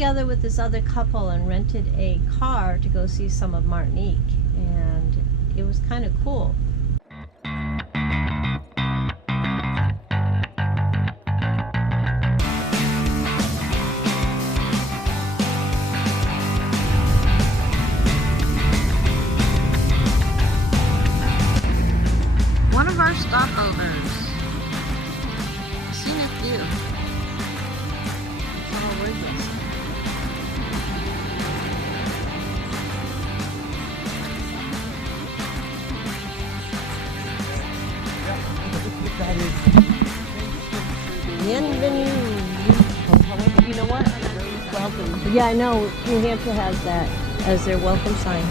together with this other couple and rented a car to go see some of Martinique, and it was kind of cool. One of our stopovers. Scenic view. Bienvenue. You know what? Welcome. Yeah, I know. New Hampshire has that as their welcome sign.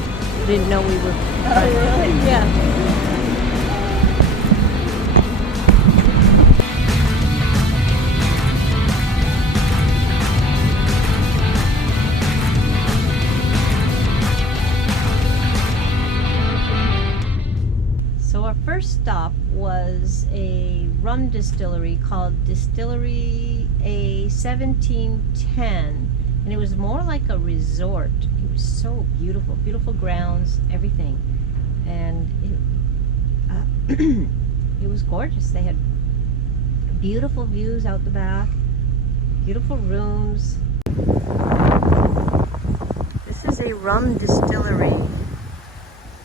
Didn't know we were. Oh, really? Yeah. First stop was a rum distillery called Distillery A 1710, and it was more like a resort. It was so beautiful, beautiful grounds, everything, and it was gorgeous. They had beautiful views out the back, beautiful rooms. This is a rum distillery.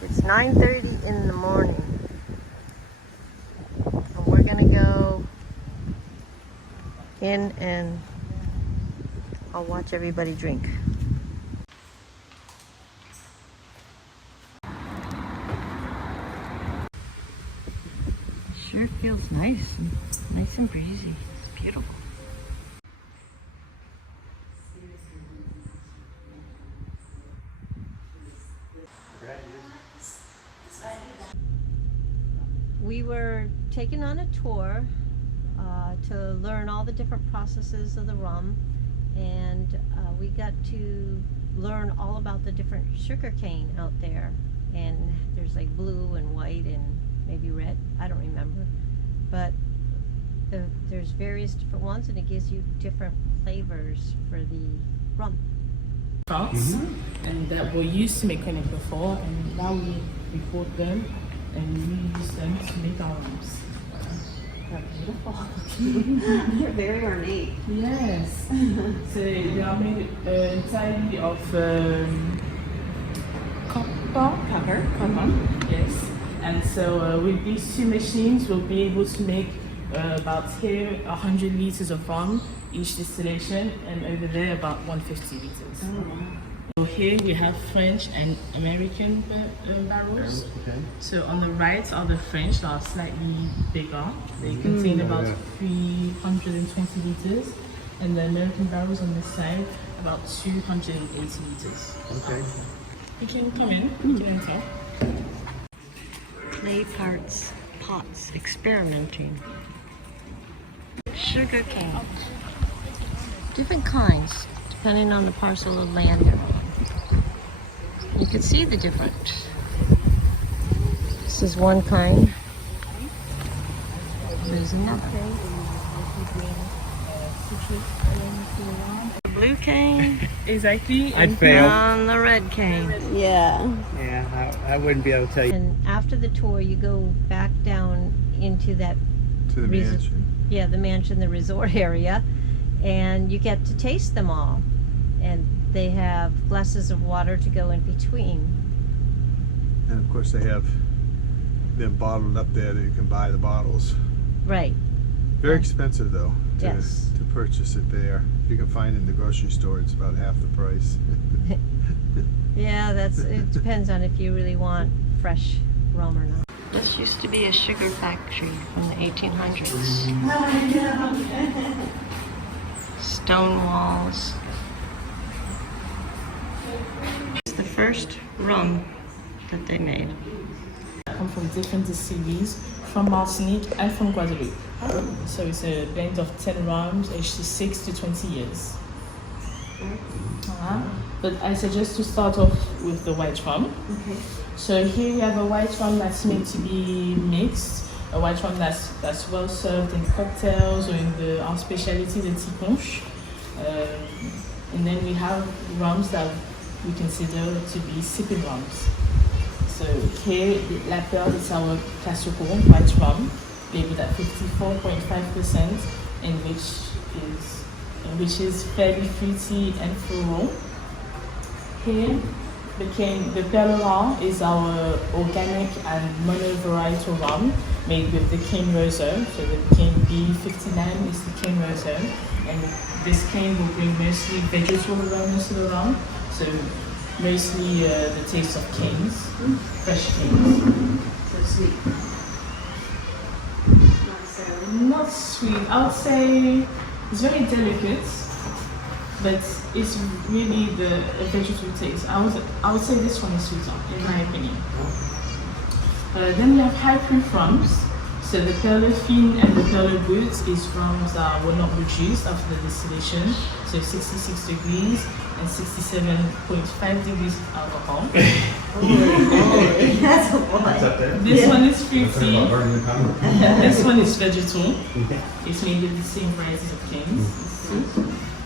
It's 9:30 in the morning. We're gonna go in and I'll watch everybody drink. Sure feels nice and breezy. It's beautiful. We were taken on a tour to learn all the different processes of the rum, and we got to learn all about the different sugar cane out there, and there's like blue and white and maybe red, I don't remember, but there's various different ones, and it gives you different flavors for the rum. And that we used to make cognac before, and now we import them and we use them to make our rums. They're beautiful. They're very ornate. Yes. So they are made entirely of copper. Yes. And so with these two machines, we'll be able to make about here 100 liters of rum each distillation, and over there about 150 liters. Oh, wow. So here we have French and American barrels. Okay. So on the right are the French that are slightly bigger. They contain about 320 liters, and the American barrels on this side about 280 liters. Okay. You can come in, you can enter. Clay pots, experimenting. Sugar cane. Different kinds, depending on the parcel of land you're on. You can see the different. This is one kind. There's another. The blue cane. Exactly. I'd fail. On the red cane. Yeah. Yeah, I wouldn't be able to tell you. And after the tour, you go back down into that To the mansion. Yeah, the mansion, the resort area, and you get to taste them all. And they have glasses of water to go in between. And of course they have them bottled up there that you can buy the bottles. Right. Very expensive though to purchase it there. If you can find it in the grocery store, it's about half the price. Yeah, it depends on if you really want fresh rum or not. This used to be a sugar factory from the 1800s. Stone walls. It's the first rum that they made. Come from different distilleries from Martinique and from Guadeloupe. So it's a blend of 10 rums, aged 6 to 20 years. But I suggest to start off with the white rum. Okay. So here we have a white rum that's made to be mixed, a white rum that's well served in cocktails or in our specialty, the tea punch. And then we have rums that we consider to be sipping rums. So here, La Perle is our classical white rum, labeled at 54.5%, and which is fairly fruity and floral. Here, the Perle Noir is our organic and mono-varietal rum made with the cane reserve. So the cane B59 is the cane reserve, and this cane will bring mostly vegetable aromas to the rum. So mostly the taste of canes, fresh canes. So sweet. Not sweet. I would say it's very delicate, but it's really the vegetable taste. I would say this one is sweeter, in my opinion. Then we have high proof rums. So the Perle Fine and the Perle Brut is rums that were not reduced after the distillation. So 66 degrees and 67.5 degrees of alcohol. That's a lot. This one is fruity. This one is vegetal. It's made with the same varieties of canes.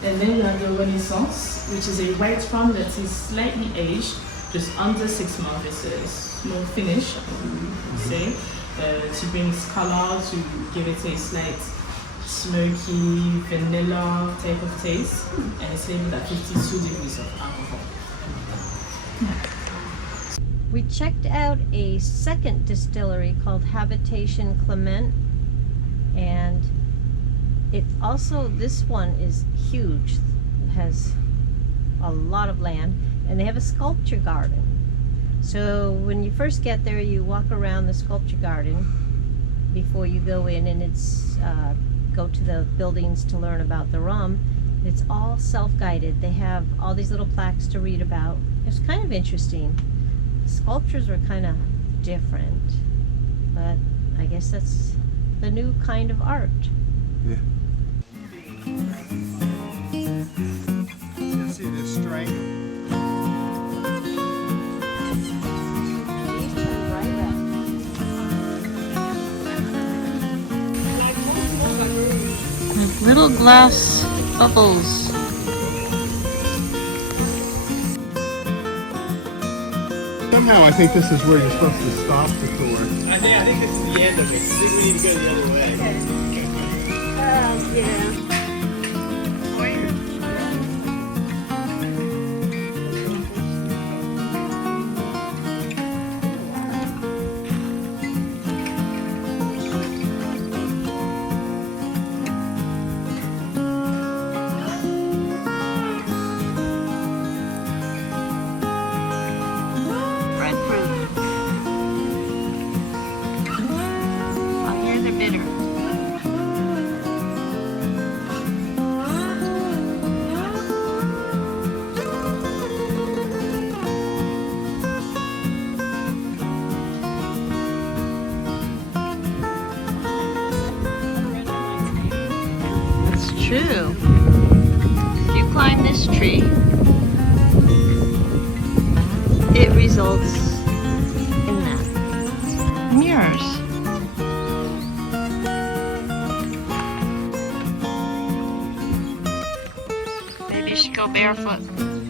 And then we have the Renaissance, which is a white rum that is slightly aged, just under 6 months. It's a small finish, I would say, to bring its color, to give it a slight smoky, vanilla type of taste. And it's labeled at 52 degrees of alcohol. We checked out a second distillery called Habitation Clement, and it also, this one is huge. It has a lot of land, and they have a sculpture garden. So when you first get there, you walk around the sculpture garden before you go in, and it's go to the buildings to learn about the rum. It's all self-guided. They have all these little plaques to read about. It's kind of interesting. The sculptures were kind of different, but I guess that's the new kind of art. Yeah. You see this strength? These turn right Like little glass bubbles. Somehow I think this is where you're supposed to stop the tour. I think this is the end of it. I think we need to go the other way. yeah. Breadfruit. Oh, yeah, they're bitter. That's true. If you climb this tree, it results in that. Mirrors. Maybe you should go barefoot.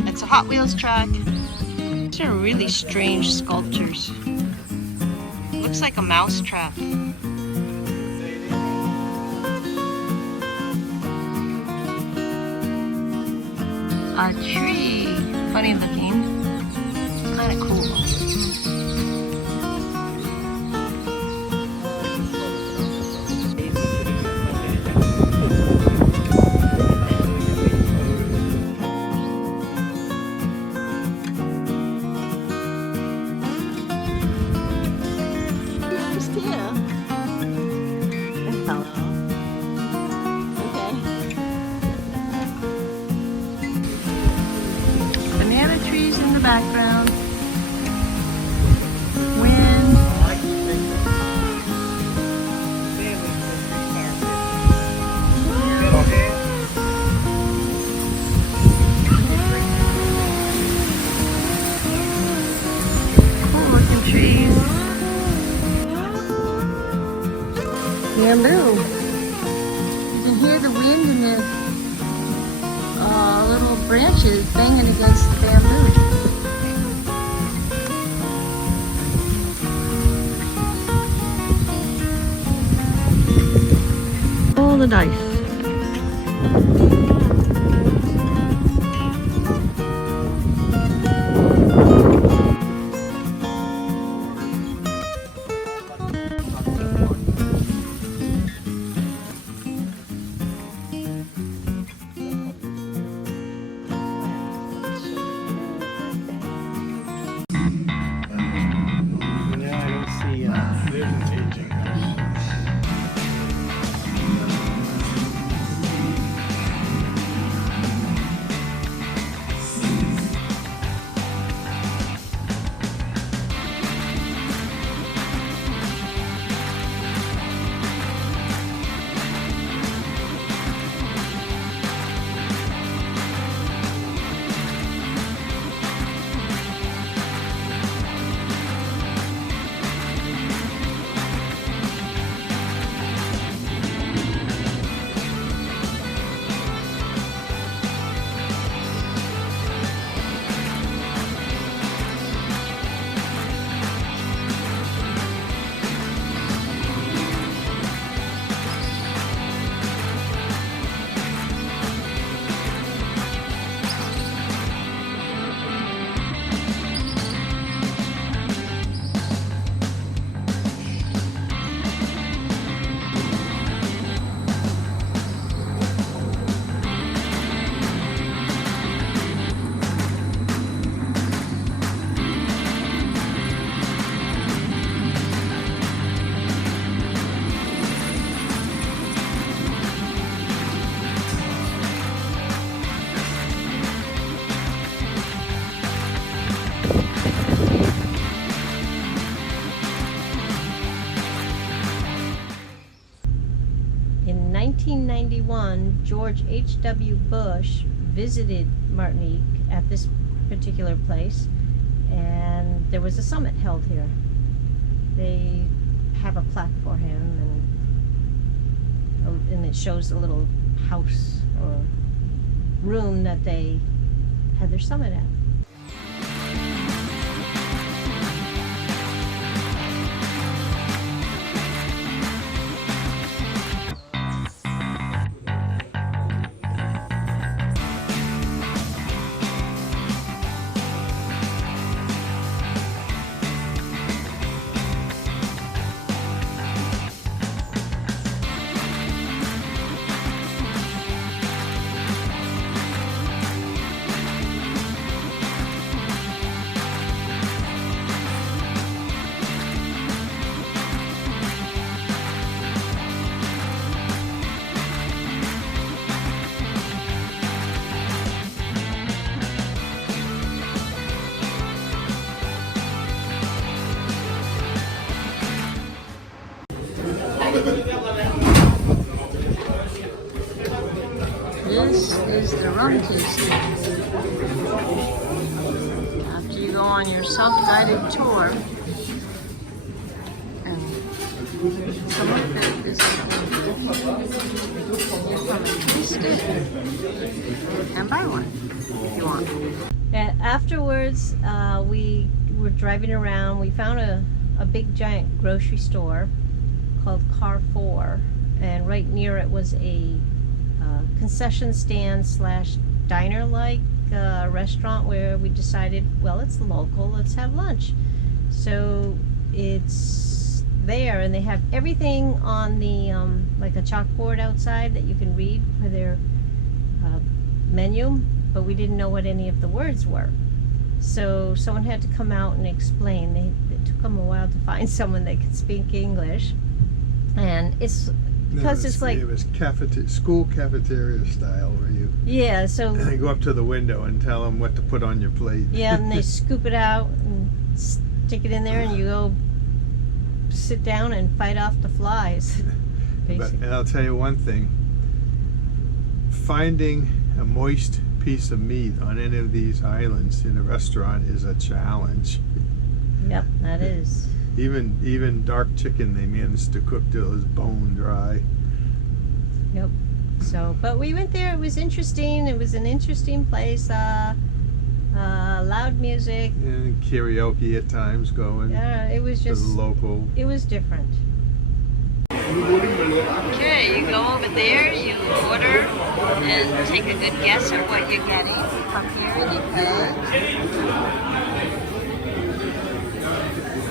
It's a Hot Wheels track. These are really strange sculptures. Looks like a mouse trap. A tree. Funny looking. Kind of cool. Banana trees in the background. Wind. Cool looking trees. Bamboo. You can hear the wind in the little branches banging against the bamboo. Roll the dice. Yeah, I don't see there's an aging house. In 1991, George H.W. Bush visited Martinique at this particular place, and there was a summit held here. They have a plaque for him, and it shows a little house or room that they had their summit at. This is the rum tasting. After you go on your self-guided tour, and some of it is you come and taste it and buy one if you want. Afterwards, we were driving around. We found a big giant grocery store called Carrefour, and right near it was a concession stand / diner-like restaurant where we decided, well, it's local, let's have lunch. So it's there, and they have everything on the like a chalkboard outside that you can read for their menu, but we didn't know what any of the words were. So someone had to come out and explain. It took them a while to find someone that could speak English, and it's because it's like it was school cafeteria style, where you so they go up to the window and tell them what to put on your plate. and they scoop it out and stick it in there, and you go sit down and fight off the flies. But, and I'll tell you one thing: finding a moist piece of meat on any of these islands in a restaurant is a challenge. Yep, that is. Even dark chicken they managed to cook till it was bone dry. Yep. So, but we went there. It was interesting. It was an interesting place. Loud music. And karaoke at times going. Yeah, it was To the just. local. It was different. Okay, you go over there, you order, and take a good guess at what you're getting. Come here and you pay.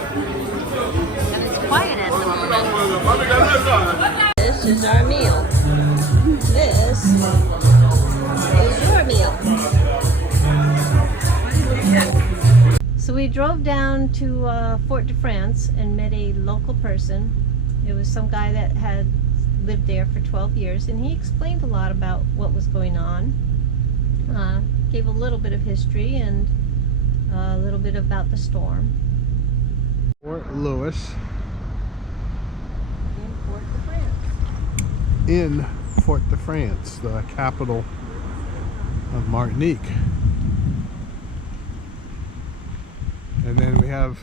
And it's quiet at the moment. This is our meal. This is your meal. So we drove down to Fort de France and met a local person. It was some guy that had lived there for 12 years, and he explained a lot about what was going on. Gave a little bit of history and a little bit about the storm. Fort Lewis In Fort de France. in Fort de France, the capital of Martinique. And then we have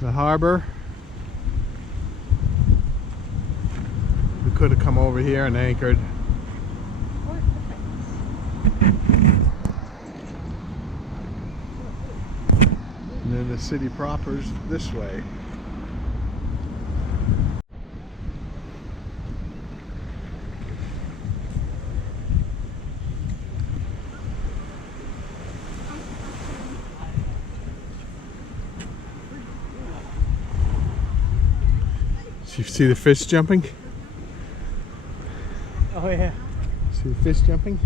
the harbor. We could have come over here and anchored. Fort de France. And then the city proper's this way. So you see the fish jumping? Oh yeah. See the fish jumping?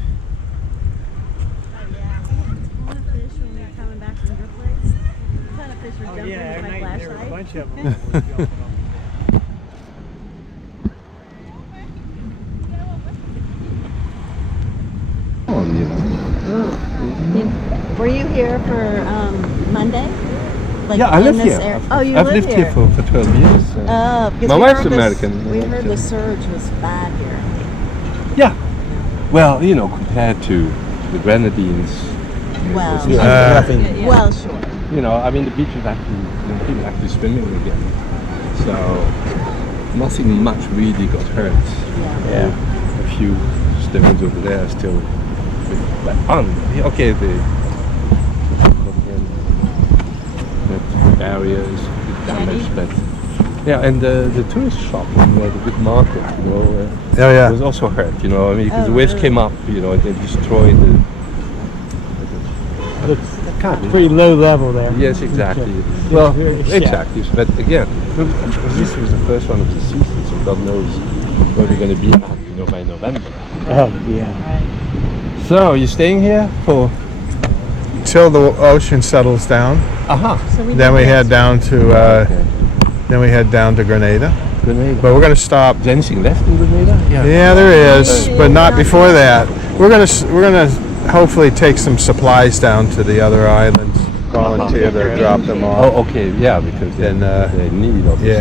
Oh yeah, every night there were a bunch of them. Were you here for Monday? Like Yeah, I in live this here. area? Oh, you I've live lived here for 12 years. Because My we wife's heard American. We heard the surge was bad here. Yeah. Well, you know, compared to the Grenadines, Well, it's nothing. well, sure. You know, I mean, the beach is actually, people are actually swimming again. So, nothing much really got hurt. Yeah. A few stones over there are still okay, the areas damaged, but yeah, and the tourist shop, you know, the big market, you know, Oh yeah. was also hurt, you know. I mean, because Oh, the waves really? came up, you know, and they destroyed the Pretty low level there. Yes, exactly. Okay. Well, Very shallow. exactly. But again, this was the first one of the season, so God knows where we're going to be at, you know, by November. Oh yeah. So, you're staying here for? Till the ocean settles down. Aha. Then we head down to Grenada. Grenada. But we're gonna stop. Is anything left in Grenada? Yeah, there is, but not before that. We're gonna hopefully take some supplies down to the other islands. Volunteer to drop them off. Oh, okay. Yeah, because they need, obviously.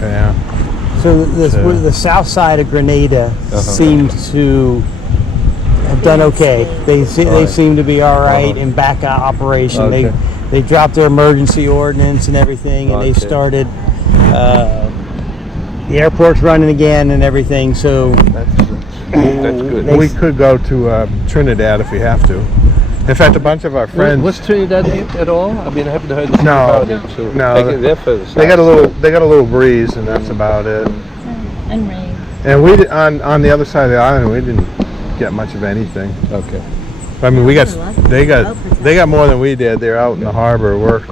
Yeah. So the south side of Grenada seems to have done okay. They seem to be all right in back operation. Okay. They dropped their emergency ordinance and everything, and they started. The airport's running again and everything. So That's good. We could go to Trinidad if we have to. In fact, a bunch of our friends. Was Trinidad hit at all? I mean, I haven't heard anything No, about it. So no. they're further south. They got a little breeze, and that's about it. And rain. And we on the other side of the island, we didn't get much of anything. Okay. I mean, they got more than we did. They're out in the harbor. We're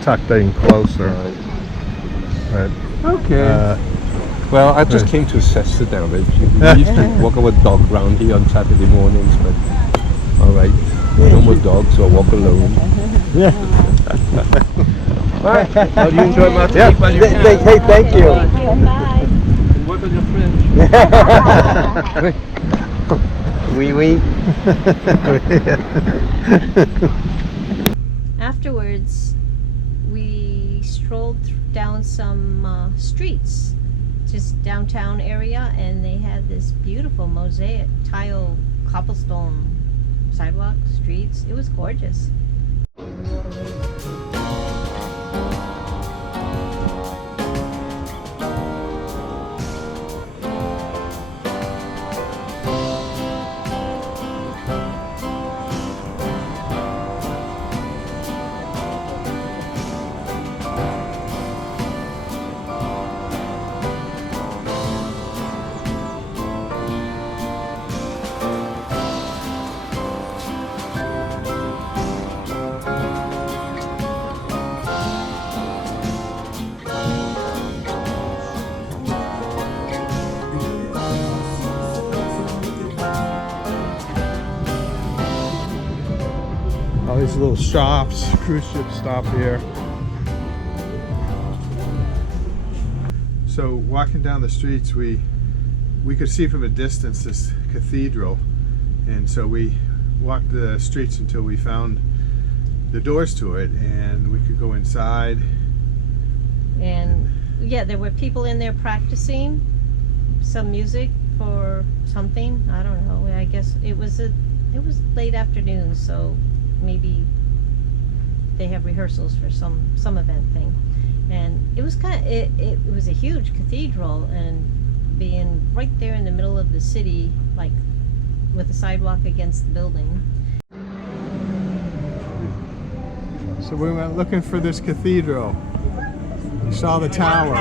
tucked in closer. But, Okay. Well, I just came to assess the damage. We used to walk our dog around here on Saturday mornings, but all right, no more dogs, so I'll walk alone. yeah. All right. How do you enjoy Martinique? Yeah. While you're here? Hey, thank you. Bye. Work on your French. Oui, oui. Afterwards, we strolled down some streets, just downtown area, and they had this beautiful mosaic tile cobblestone sidewalk streets. It was gorgeous. All these little shops, cruise ships stop here. So walking down the streets, we could see from a distance this cathedral, and so we walked the streets until we found the doors to it, and we could go inside. And yeah, there were people in there practicing some music for something. I don't know. I guess it was late afternoon, so maybe they have rehearsals for some event thing. And it was it was a huge cathedral, and being right there in the middle of the city, like with the sidewalk against the building. So we went looking for this cathedral. We saw the tower.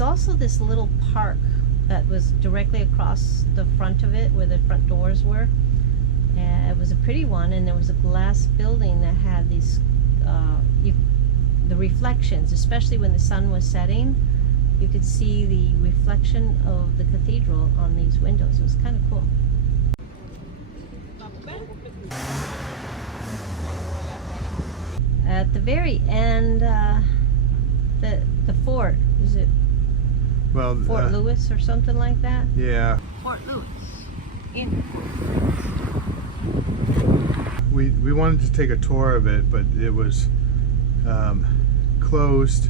Also this little park that was directly across the front of it, where the front doors were, and it was a pretty one, and there was a glass building that had these the reflections, especially when the sun was setting. You could see the reflection of the cathedral on these windows. It was kind of cool. At the very end, the fort, is it Well, Fort Lewis or something like that? Yeah. Fort Lewis. We wanted to take a tour of it, but it was closed.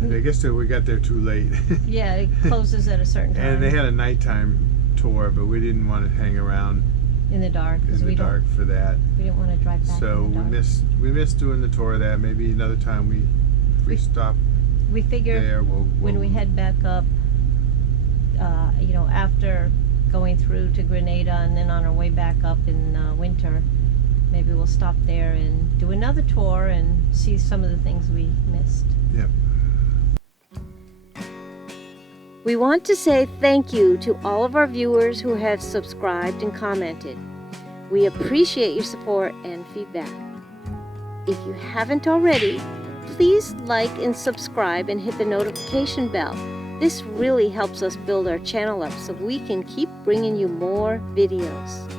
And I guess that we got there too late. Yeah, it closes at a certain time. And they had a nighttime tour, but we didn't want to hang around in the dark for that. We didn't want to drive back. So in the dark. we missed doing the tour of that. Maybe another time if we stop. We figure there, when we head back up, you know, after going through to Grenada and then on our way back up in winter, maybe we'll stop there and do another tour and see some of the things we missed. Yep. We want to say thank you to all of our viewers who have subscribed and commented. We appreciate your support and feedback. If you haven't already, please like and subscribe and hit the notification bell. This really helps us build our channel up so we can keep bringing you more videos.